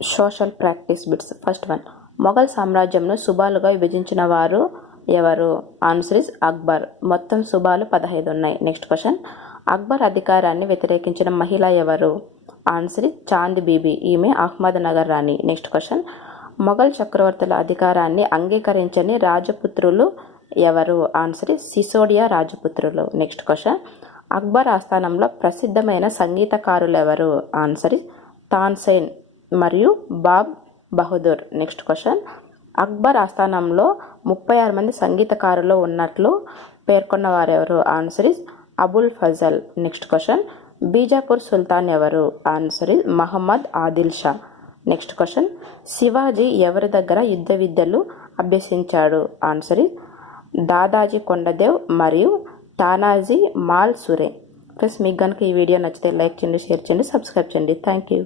Social practice bits. First one, Mughal సామ్రాజ్యంను సుబాలుగా విభజించిన వారు ఎవరు? Answer is Akbar. మొత్తం సుబాలు 15 ఉన్నాయి. నెక్స్ట్ క్వశ్చన్, అక్బర్ అధికారాన్ని వ్యతిరేకించిన మహిళ ఎవరు? Answer is Chand Bibi. ఈమె అహ్మద్నగర్ రాణి. నెక్స్ట్ క్వశ్చన్, మొఘల్ చక్రవర్తుల అధికారాన్ని అంగీకరించని రాజపుత్రులు ఎవరు? ఆన్సర్ ఇస్ సిసోడియా రాజపుత్రులు. నెక్స్ట్ క్వశ్చన్, అక్బర్ ఆస్థానంలో ప్రసిద్ధమైన సంగీతకారులు ఎవరు? ఆన్సర్ ఇస్ తాన్సేన్ మరియు బాబ్ బహదూర్. నెక్స్ట్ క్వశ్చన్, అక్బర్ ఆస్థానంలో 36 మంది సంగీతకారులు ఉన్నట్లు పేర్కొన్న వారెవరు? Answer is Abul Fazal. Next question, Bijapur సుల్తాన్ ఎవరు? Answer is Mohammed Adil Shah. Next question, Shivaji ఎవరి దగ్గర యుద్ధ విద్యలు అభ్యసించాడు? ఆన్సర్ ఇస్ దాదాజీ కొండదేవ్ మరియు తానాజీ మాల్ సురే. ఫ్రెండ్స్, మీకు కనుక ఈ వీడియో నచ్చితే లైక్ చేయండి, షేర్ చేయండి, సబ్స్క్రైబ్ చేయండి. Thank you.